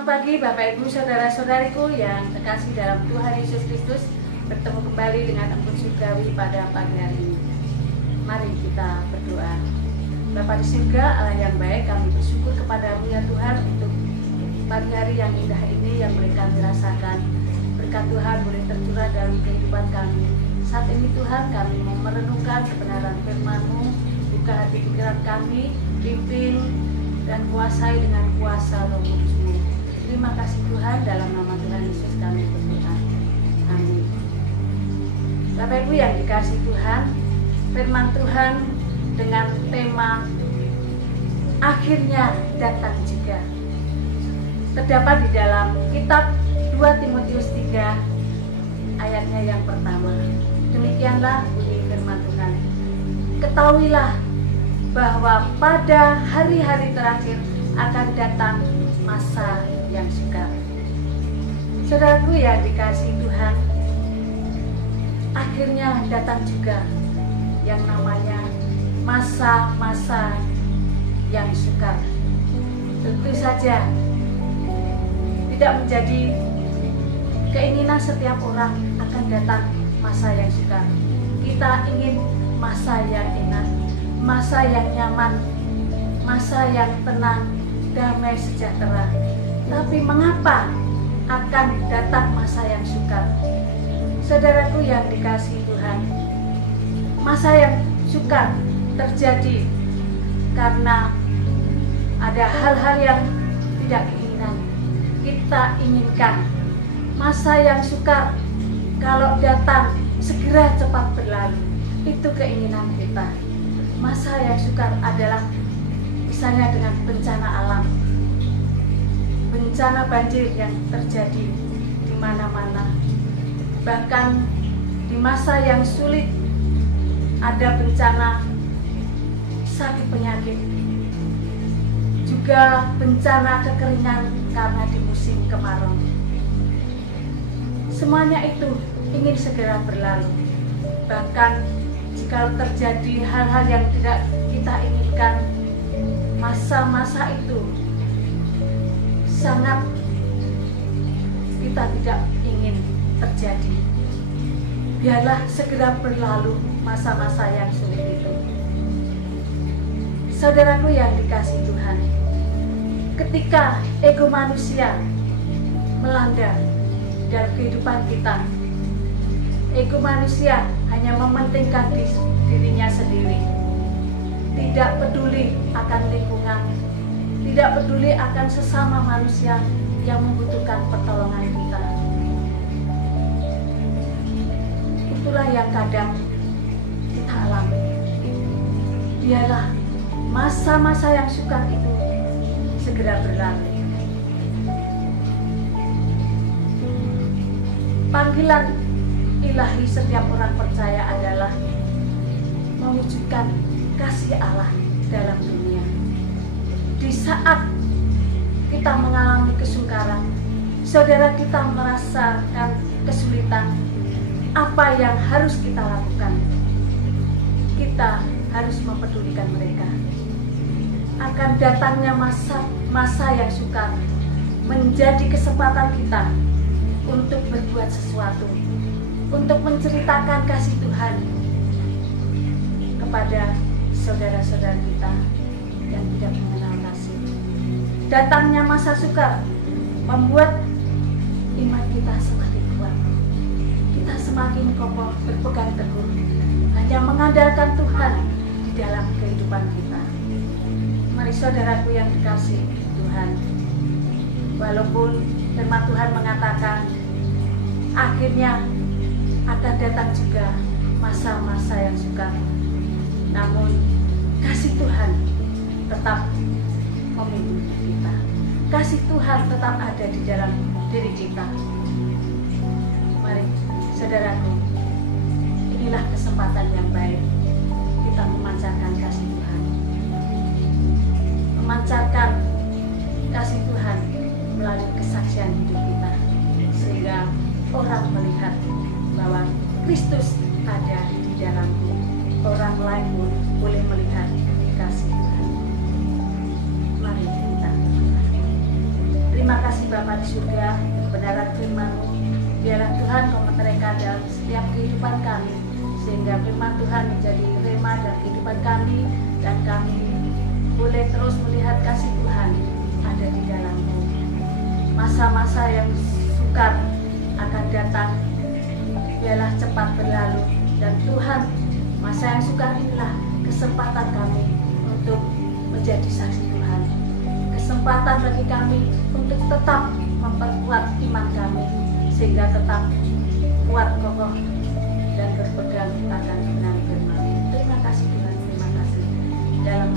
Selamat pagi Bapak Ibu Saudara-saudariku yang terkasih dalam Tuhan Yesus Kristus. Bertemu kembali dengan Embun Surgawi pada pagi hari ini. Mari kita berdoa. Bapa di surga, Allah yang baik, kami bersyukur kepadamu ya Tuhan untuk pagi hari yang indah ini yang boleh kami rasakan. Berkat Tuhan boleh tercurah dalam kehidupan kami. Saat ini Tuhan kami mau merenungkan kebenaran firman-Mu. Buka hati pikiran kami, pimpin dan kuasai dengan kuasa Roh Kudus-Mu. Terima kasih Tuhan, dalam nama Tuhan Yesus kami berdoa. Amin. Bapak Ibu yang dikasih Tuhan, firman Tuhan dengan tema akhirnya datang juga terdapat di dalam kitab 2 Timotius 3 ayatnya yang pertama. Demikianlah bunyi firman Tuhan. Ketahuilah bahwa pada hari-hari terakhir akan datang masa yang sukar. Saudaraku yang dikasihi Tuhan, akhirnya datang juga yang namanya masa-masa yang sukar. Tentu saja tidak menjadi keinginan setiap orang akan datang masa yang sukar. Kita ingin masa yang enak, masa yang nyaman, masa yang tenang, damai, sejahtera. Tapi mengapa akan datang masa yang sukar? Saudaraku yang dikasihi Tuhan, masa yang sukar terjadi karena ada hal-hal yang tidak kita inginkan. Masa yang sukar kalau datang segera cepat berlalu, itu keinginan kita. Masa yang sukar adalah misalnya dengan bencana alam, bencana banjir yang terjadi di mana-mana. Bahkan di masa yang sulit ada bencana sakit penyakit, juga bencana kekeringan karena di musim kemarau. Semuanya itu ingin segera berlalu. Bahkan jika terjadi hal-hal yang tidak kita inginkan, masa-masa itu sangat kita tidak ingin terjadi. Biarlah segera berlalu masa-masa yang sulit itu. Saudaraku yang dikasihi Tuhan, ketika ego manusia melanda dalam kehidupan kita, ego manusia hanya mementingkan dirinya sendiri, tidak peduli akan lingkungan, tidak peduli akan sesama manusia yang membutuhkan pertolongan kita. Itulah yang kadang kita alami. Biarlah masa-masa yang sukar itu segera berlalu. Panggilan ilahi setiap orang percaya adalah mewujudkan kasih Allah dalam dunia. Di saat kita mengalami kesukaran, saudara kita merasakan kesulitan, apa yang harus kita lakukan? Kita harus mempedulikan mereka. Akan datangnya masa yang sukar menjadi kesempatan kita untuk berbuat sesuatu, untuk menceritakan kasih Tuhan kepada saudara-saudara kita yang tidak mengenal kasih. Datangnya masa sukar membuat iman kita semakin kuat. Kita semakin kokoh berpegang teguh, hanya mengandalkan Tuhan di dalam kehidupan kita. Mari saudaraku yang dikasihi Tuhan, walaupun firman Tuhan mengatakan akhirnya akan datang juga masa-masa yang sukar, namun kasih Tuhan tetap memimpin kita. Kasih Tuhan tetap ada di dalam diri kita. Mari saudaraku, inilah kesempatan yang baik kita memancarkan kasih Tuhan, memancarkan kasih Tuhan melalui kesaksian hidup kita, sehingga orang melihat bahwa Kristus ada di dalammu. Orang lain pun boleh melihat kasih Tuhan. Mari kita berdoa. Terima kasih Bapak. di surga, kebenaran firman-Mu. Biarlah Tuhan Kau menerangkan dalam setiap kehidupan kami, sehingga firman Tuhan menjadi rema dalam kehidupan kami, dan kami boleh terus melihat kasih Tuhan ada di dalam-Mu. Masa-masa yang sukar akan datang, biarlah cepat berlalu, dan Tuhan, masa yang sukar inilah kesempatan kami untuk menjadi saksi Tuhan. Kesempatan bagi kami untuk tetap memperkuat iman kami, sehingga tetap kuat, kokoh, dan berpegang akan kebenaran firman. Terima kasih Tuhan, terima kasih. Dalam